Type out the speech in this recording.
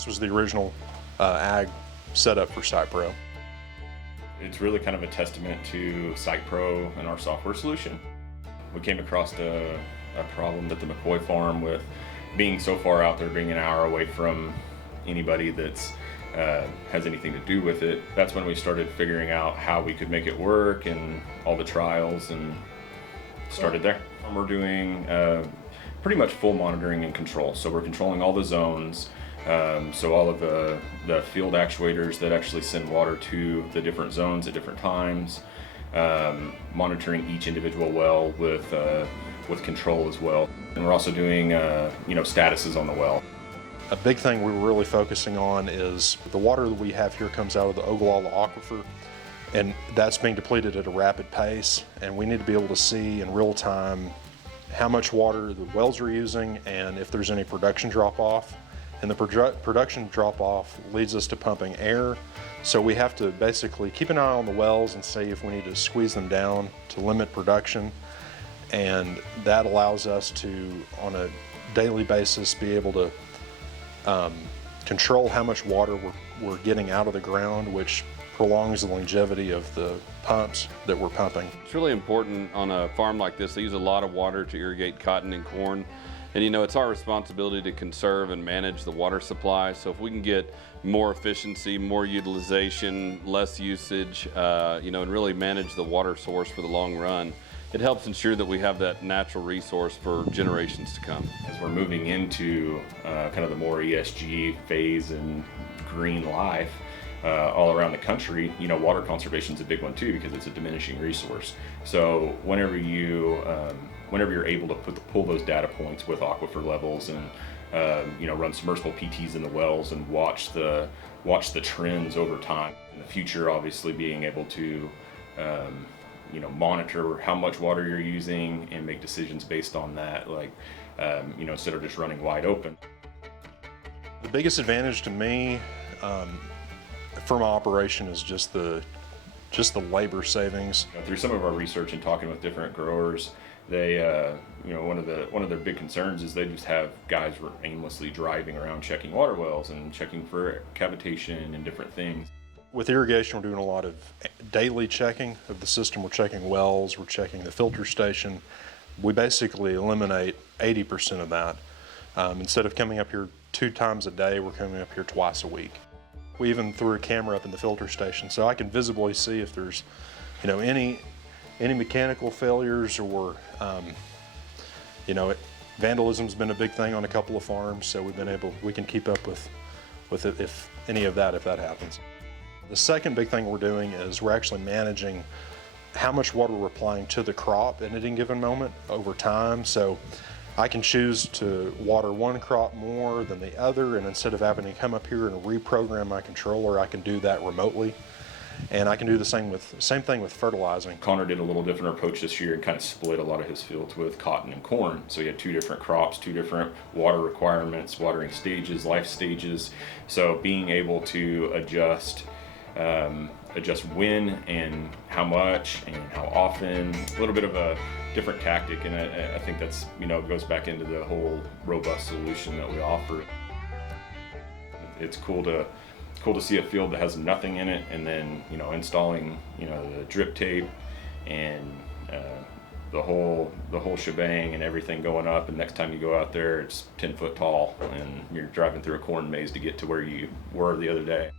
This was the original ag setup for SitePro. It's really kind of a testament to SitePro and our software solution. We came across a problem at the McCoy farm with being so far out there, being an hour away from anybody that's has anything to do with it. That's when we started figuring out how we could make it work and all the trials, and started there. We're doing pretty much full monitoring and control. So we're controlling all the zones. So all of the field actuators that actually send water to the different zones at different times, monitoring each individual well with control as well. And we're also doing statuses on the well. A big thing we're really focusing on is the water that we have here comes out of the Ogallala Aquifer, and that's being depleted at a rapid pace, and we need to be able to see in real time how much water the wells are using and if there's any production drop-off. And the production drop-off leads us to pumping air, so we have to basically keep an eye on the wells and see if we need to squeeze them down to limit production, and that allows us to, on a daily basis, be able to control how much water we're getting out of the ground, which prolongs the longevity of the pumps that we're pumping. It's really important on a farm like this. They use a lot of water to irrigate cotton and corn. And it's our responsibility to conserve and manage the water supply. So if we can get more efficiency, more utilization, less usage, and really manage the water source for the long run, it helps ensure that we have that natural resource for generations to come. As we're moving into kind of the more ESG phase and green life all around the country, water conservation is a big one too, because it's a diminishing resource. So whenever you're able to pull those data points with aquifer levels and run submersible PTs in the wells and watch the trends over time. In the future, obviously being able to monitor how much water you're using and make decisions based on that, instead of just running wide open. The biggest advantage to me for my operation is just the labor savings. Through some of our research and talking with different growers, they one of their big concerns is they just have guys aimlessly driving around checking water wells and checking for cavitation and different things. With irrigation, we're doing a lot of daily checking of the system. We're checking wells, we're checking the filter station. We basically eliminate 80% of that. Instead of coming up here 2 times a day, we're coming up here twice a week. We even threw a camera up in the filter station, so I can visibly see if there's any mechanical failures, or vandalism's been a big thing on a couple of farms, so we can keep up with it if that happens. The second big thing we're doing is we're actually managing how much water we're applying to the crop at any given moment over time. So I can choose to water one crop more than the other, and instead of having to come up here and reprogram my controller, I can do that remotely. And I can do the same thing with fertilizing. Connor did a little different approach this year and kind of split a lot of his fields with cotton and corn. So he had 2 different crops, 2 different water requirements, watering stages, life stages. So being able to adjust when and how much and how often, a little bit of a different tactic, and I think that's goes back into the whole robust solution that we offer. It's cool to see a field that has nothing in it, and then installing the drip tape and the whole shebang and everything going up, and next time you go out there it's 10 foot tall and you're driving through a corn maze to get to where you were the other day.